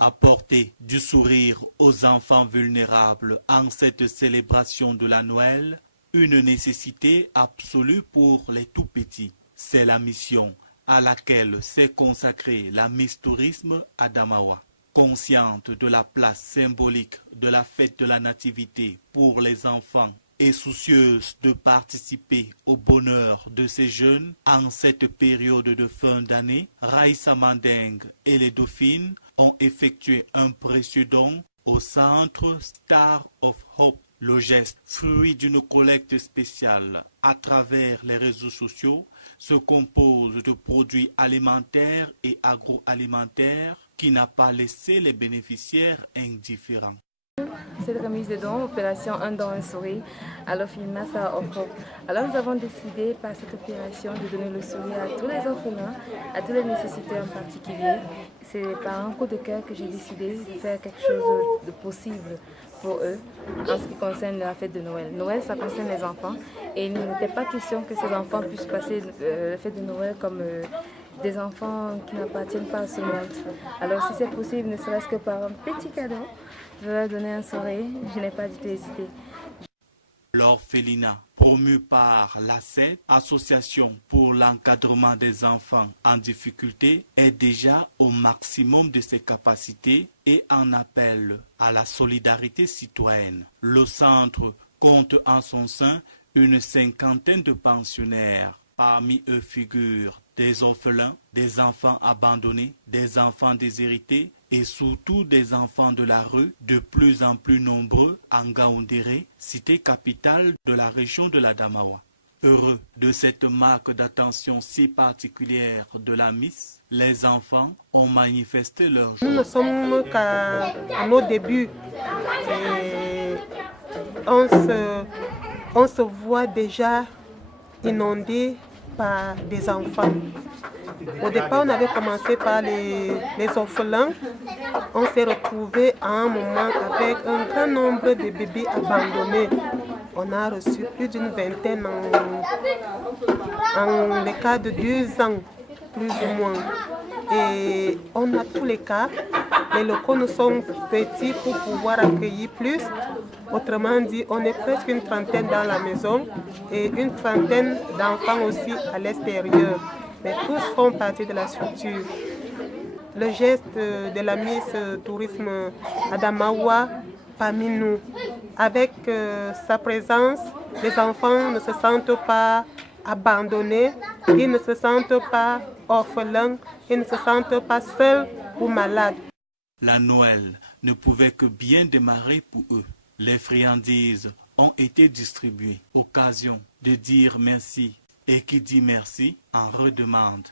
Apporter du sourire aux enfants vulnérables en cette célébration de la Noël, une nécessité absolue pour les tout-petits. C'est la mission à laquelle s'est consacrée la Miss Tourisme Adamawa. Consciente de la place symbolique de la fête de la Nativité pour les enfants et soucieuse de participer au bonheur de ces jeunes en cette période de fin d'année, Raïssa Mandeng et les Dauphines ont effectué un précieux don au centre Star of Hope. Le geste, fruit d'une collecte spéciale à travers les réseaux sociaux, se compose de produits alimentaires et agroalimentaires qui n'a pas laissé les bénéficiaires indifférents. Cette remise de dons, opération Un don, un sourire, à l'orphelinat Star of Hope. Alors nous avons décidé par cette opération de donner le sourire à tous les orphelins, à tous les nécessiteux en particulier. C'est par un coup de cœur que j'ai décidé de faire quelque chose de possible pour eux en ce qui concerne la fête de Noël. Noël, ça concerne les enfants et il n'était pas question que ces enfants puissent passer la fête de Noël comme des enfants qui n'appartiennent pas à ce monde. Alors si c'est possible, ne serait-ce que par un petit cadeau, je vais leur donner un sourire, je n'ai pas du tout hésité. L'orphelinat, promu par l'ACED, Association pour l'encadrement des enfants en difficulté, est déjà au maximum de ses capacités et en appelle à la solidarité citoyenne. Le centre compte en son sein une cinquantaine de pensionnaires. Parmi eux figurent des orphelins, des enfants abandonnés, des enfants déshérités et surtout des enfants de la rue, de plus en plus nombreux en Ngaoundéré, cité capitale de la région de l'Adamawa. Heureux de cette marque d'attention si particulière de la Miss, les enfants ont manifesté leur joie. Nous ne sommes qu'à nos débuts et on se voit déjà inondé par des enfants. Au départ, on avait commencé par les orphelins. On s'est retrouvé à un moment avec un grand nombre de bébés abandonnés. On a reçu plus d'une vingtaine en les cas de 2 ans, plus ou moins. Et on a tous les cas. Les locaux nous sont petits pour pouvoir accueillir plus. Autrement dit, on est presque une trentaine dans la maison et une trentaine d'enfants aussi à l'extérieur. Mais tous font partie de la structure. Le geste de la Miss Tourisme Adamawa parmi nous, avec sa présence, les enfants ne se sentent pas abandonnés, ils ne se sentent pas orphelins, ils ne se sentent pas seuls ou malades. La Noël ne pouvait que bien démarrer pour eux. Les friandises ont été distribuées, occasion de dire merci. Et qui dit merci en redemande.